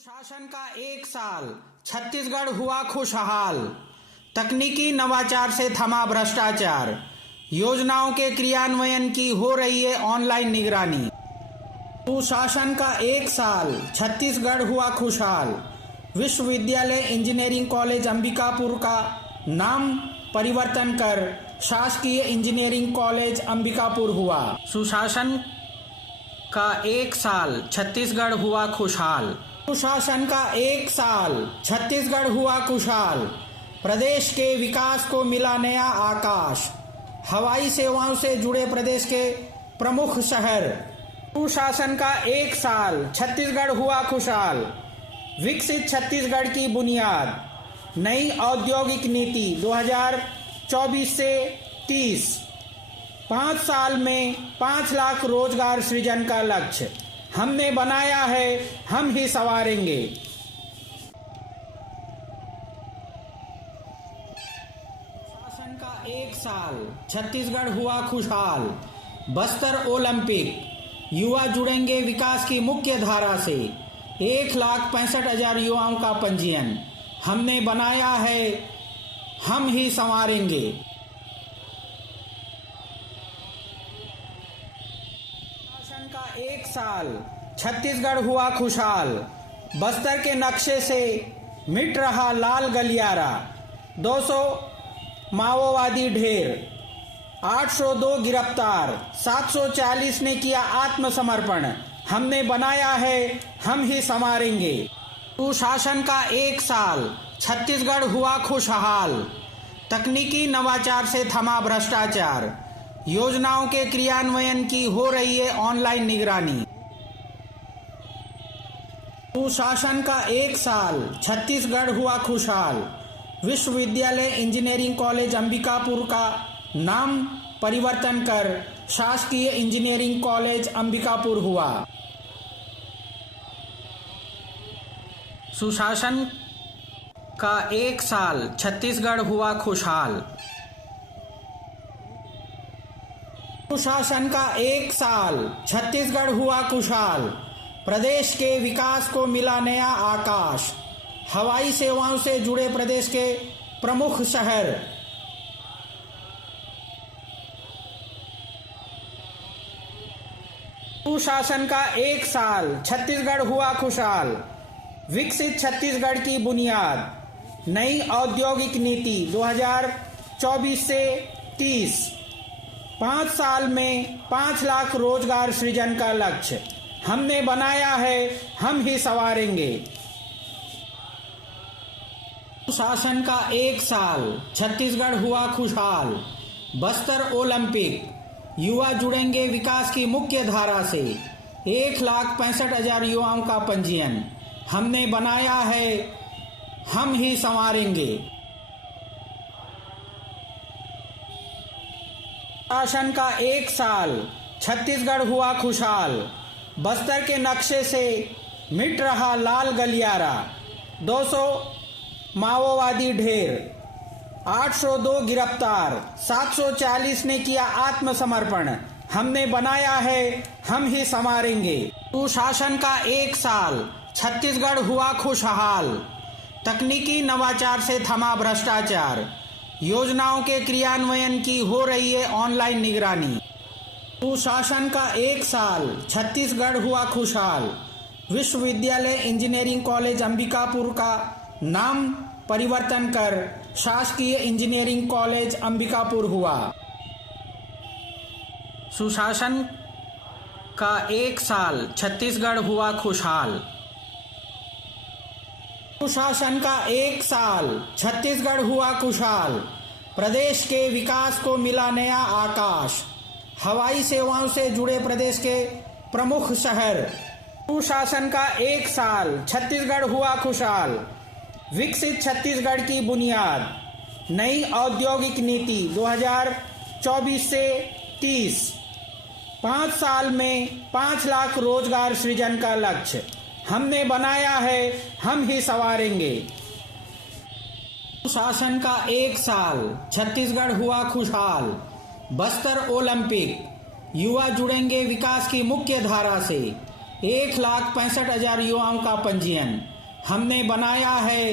सुशासन का एक साल, छत्तीसगढ़ हुआ खुशहाल। तकनीकी नवाचार से थमा भ्रष्टाचार, योजनाओं के क्रियान्वयन की हो रही है ऑनलाइन निगरानी। सुशासन का एक साल, छत्तीसगढ़ हुआ खुशहाल। विश्वविद्यालय इंजीनियरिंग कॉलेज अंबिकापुर का नाम परिवर्तन कर शासकीय इंजीनियरिंग कॉलेज अंबिकापुर हुआ। सुशासन का एक साल, छत्तीसगढ़ हुआ खुशहाल। सुशासन का एक साल, छत्तीसगढ़ हुआ खुशहाल। प्रदेश के विकास को मिला नया आकाश, हवाई सेवाओं से जुड़े प्रदेश के प्रमुख शहर। सुशासन का एक साल, छत्तीसगढ़ हुआ खुशहाल। विकसित छत्तीसगढ़ की बुनियाद, नई औद्योगिक नीति 2024 से 30। 5 साल में 5 लाख रोजगार सृजन का लक्ष्य हमने बनाया है, हम ही संवारेंगे। शासन का एक साल, छत्तीसगढ़ हुआ खुशहाल। बस्तर ओलंपिक, युवा जुड़ेंगे विकास की मुख्य धारा से। 1,65,000 युवाओं का पंजीयन हमने बनाया है, हम ही संवारेंगे। शासन का एक साल, छत्तीसगढ़ हुआ खुशहाल। बस्तर के नक्शे से मिट रहा लाल गलियारा। 200 माओवादी ढेर, 802 गिरफ्तार, 740 ने किया आत्मसमर्पण। हमने बनाया है, हम ही संवारेंगे। सुशासन का एक साल, छत्तीसगढ़ हुआ खुशहाल। तकनीकी नवाचार से थमा भ्रष्टाचार, योजनाओं के क्रियान्वयन की हो रही है ऑनलाइन निगरानी। सुशासन का एक साल, छत्तीसगढ़ हुआ खुशहाल। विश्वविद्यालय इंजीनियरिंग कॉलेज अंबिकापुर का नाम परिवर्तन कर शासकीय इंजीनियरिंग कॉलेज अंबिकापुर हुआ। सुशासन का एक साल, छत्तीसगढ़ हुआ खुशहाल। सुशासन का एक साल, छत्तीसगढ़ हुआ खुशहाल। प्रदेश के विकास को मिला नया आकाश, हवाई सेवाओं से जुड़े प्रदेश के प्रमुख शहर। सुशासन का एक साल, छत्तीसगढ़ हुआ खुशहाल। विकसित छत्तीसगढ़ की बुनियाद, नई औद्योगिक नीति 2024 से 30। 5 साल में 5 लाख रोजगार सृजन का लक्ष्य हमने बनाया है, हम ही संवारेंगे। सुशासन का एक साल, छत्तीसगढ़ हुआ खुशहाल। बस्तर ओलंपिक, युवा जुड़ेंगे विकास की मुख्य धारा से। 1,65,000 युवाओं का पंजीयन हमने बनाया है, हम ही संवारेंगे। शासन का एक साल, छत्तीसगढ़ हुआ खुशहाल। बस्तर के नक्शे से मिट रहा लाल गलियारा। 200 माओवादी ढेर, 802 गिरफ्तार, 740 ने किया आत्मसमर्पण। हमने बनाया है, हम ही संवारेंगे। सुशासन का एक साल, छत्तीसगढ़ हुआ खुशहाल। तकनीकी नवाचार से थमा भ्रष्टाचार, योजनाओं के क्रियान्वयन की हो रही है ऑनलाइन निगरानी। सुशासन का एक साल, छत्तीसगढ़ हुआ खुशहाल। विश्वविद्यालय इंजीनियरिंग कॉलेज अंबिकापुर का नाम परिवर्तन कर शासकीय इंजीनियरिंग कॉलेज अंबिकापुर हुआ। सुशासन का एक साल, छत्तीसगढ़ हुआ खुशहाल। सुशासन का एक साल, छत्तीसगढ़ हुआ खुशहाल। प्रदेश के विकास को मिला नया आकाश, हवाई सेवाओं से जुड़े प्रदेश के प्रमुख शहर। सुशासन का एक साल, छत्तीसगढ़ हुआ खुशहाल। विकसित छत्तीसगढ़ की बुनियाद, नई औद्योगिक नीति 2024 से 30। 5 साल में 5 लाख रोजगार सृजन का लक्ष्य हमने बनाया है, हम ही संवारेंगे। सुशासन का एक साल, छत्तीसगढ़ हुआ खुशहाल। बस्तर ओलंपिक, युवा जुड़ेंगे विकास की मुख्य धारा से। 1,65,000 युवाओं का पंजीयन। हमने बनाया है